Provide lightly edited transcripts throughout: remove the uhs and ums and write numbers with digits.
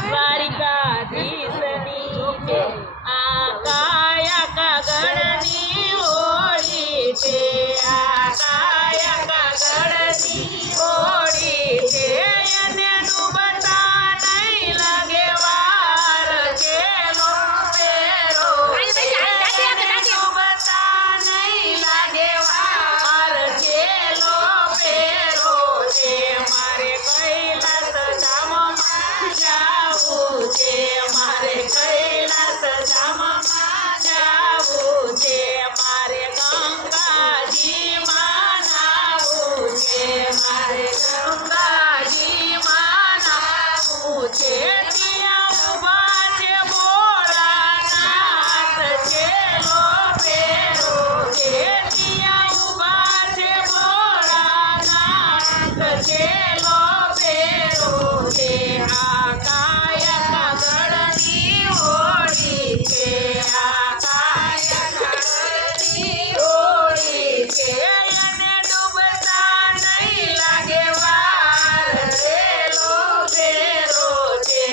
દ્વારિકાધીશની જય આ કાયા કાગળની હોળી છે આ કાયા કાગળની હોળી છે અને ડૂબતા નહીં લાગે વાર ચેલો પેરો ડૂબતા નહીં લાગે વાર ચેલો પેરો છે મારે કૈલાસ ધામમાં જાવું છે મારે કૈલાસ ધામમાં જાવું છે મારે ગંગાજીમાં નાવું છે મારે ગંગાજીમાં નાવું છે ત્યાં ઊભા છે ભોળાનાથ ચેલો પેરો છે ત્યાં ઊભા છે ભોળાનાથ ચેલો પેરો છે આ કાયા કાગળની હોળી છે આ કાયા કાગળની હોળી છે અને ડૂબતા નહીં લાગે વાર ચેલો પેરો છે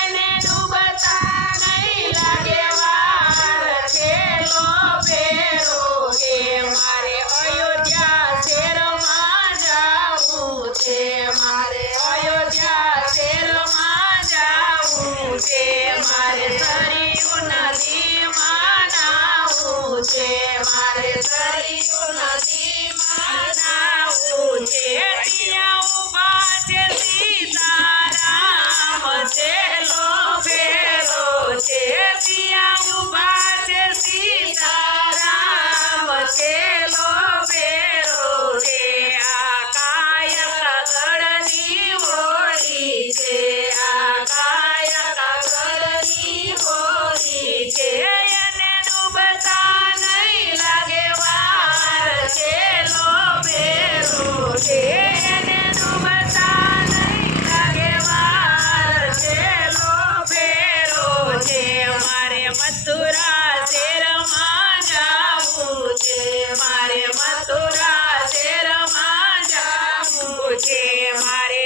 એને ડૂબતા નહીં લાગે વાર ચેલો પેરો છે મારે અયોધ્યા શહેરમાં જાવું છે મારે અયોધ્યા શહેરમાં જાવું છે મારે સરયુ નદીમાં નાવું છે મારે સરયુ નદીમાં નાવું છે ત્યાં ઊભા છે સીતારામ ચેલો પેરો છે ત્યાં ઊભા છે સીતારામ ચેલો પેરો છે આ કાયા કાગળની હોળી છે આ કાયા કાગળની હોળી છે અને ડૂબતા નહીં લાગે વાર ચેલો પેરો છે એને ડૂબતા નહીં લાગે વાર ચેલો પેરો છે મારે મથુરા શહેરમાં જાવું છે મારે મથુરા શહેરમાં જાવું છે મારે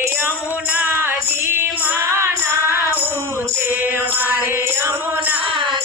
યમુનાજીમાં નાવું છે મારે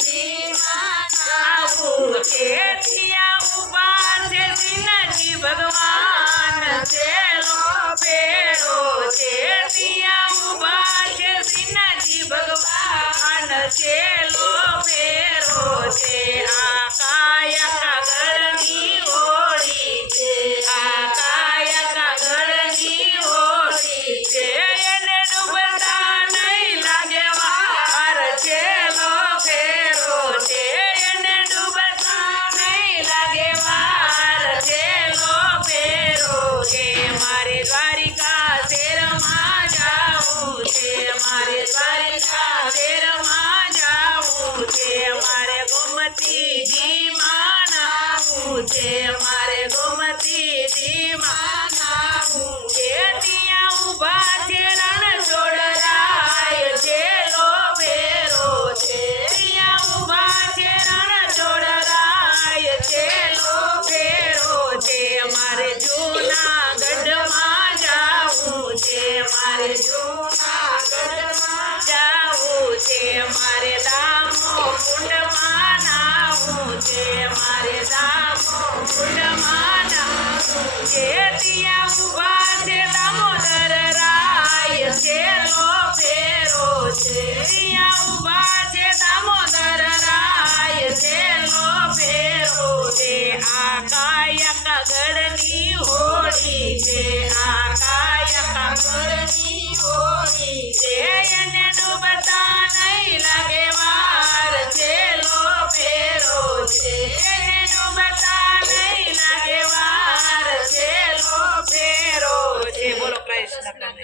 યમુનાજીમાં નાવું છે ત્યાં ઊભા છે શ્રીનાથજી ભગવાન ચેલો પેરો છે ત્યાં ઊભા છે શ્રીનાથજી ભગવાન ચેલો પેરો છે આ કાયા કાગળની હોળી છે આ કાયા કાગળની હોળી છે એને ડૂબતા નહીં લાગે વાર ચેલો પેરો છે એને ડૂબતા નહીં લાગે વાર ચેલો પેરો છે મારે દ્વારિકા શહેરમાં જાવું છે મારે દ્વારિકા શહેરમાં જાવું છે મારે ગોમતીજીમાં નાવું છે મારે ગોમતીજીમાં નાવું છે ત્યાં ઊભા છે રણછોડરાય ચેલો પેરો છે ત્યાં ઊભા છે રણછોડરાય ચેલો પેરો છે મારે જૂનાગઢમાં જાવું છે મારે જૂનાગઢમાં જાવું છે મારે દામો કુંડમાં નાવું છે મારે દામો કુંડમાં નાવું છે ત્યાં ઊભા છે દામોદર રાય ચેલો પેરો છે ત્યાં ઊભા છે દામોદર રાય ચેલો પેરો છે આ કાયા કાગળની હોળી છે આ કાયા કાગળની હોળી છે એને ડૂબતા નહીં લાગે વાર ચેલો પેરો છે એને ડૂબતા નહીં લાગે વાર ચેલો પેરો છે બોલો કૃષ્ણ.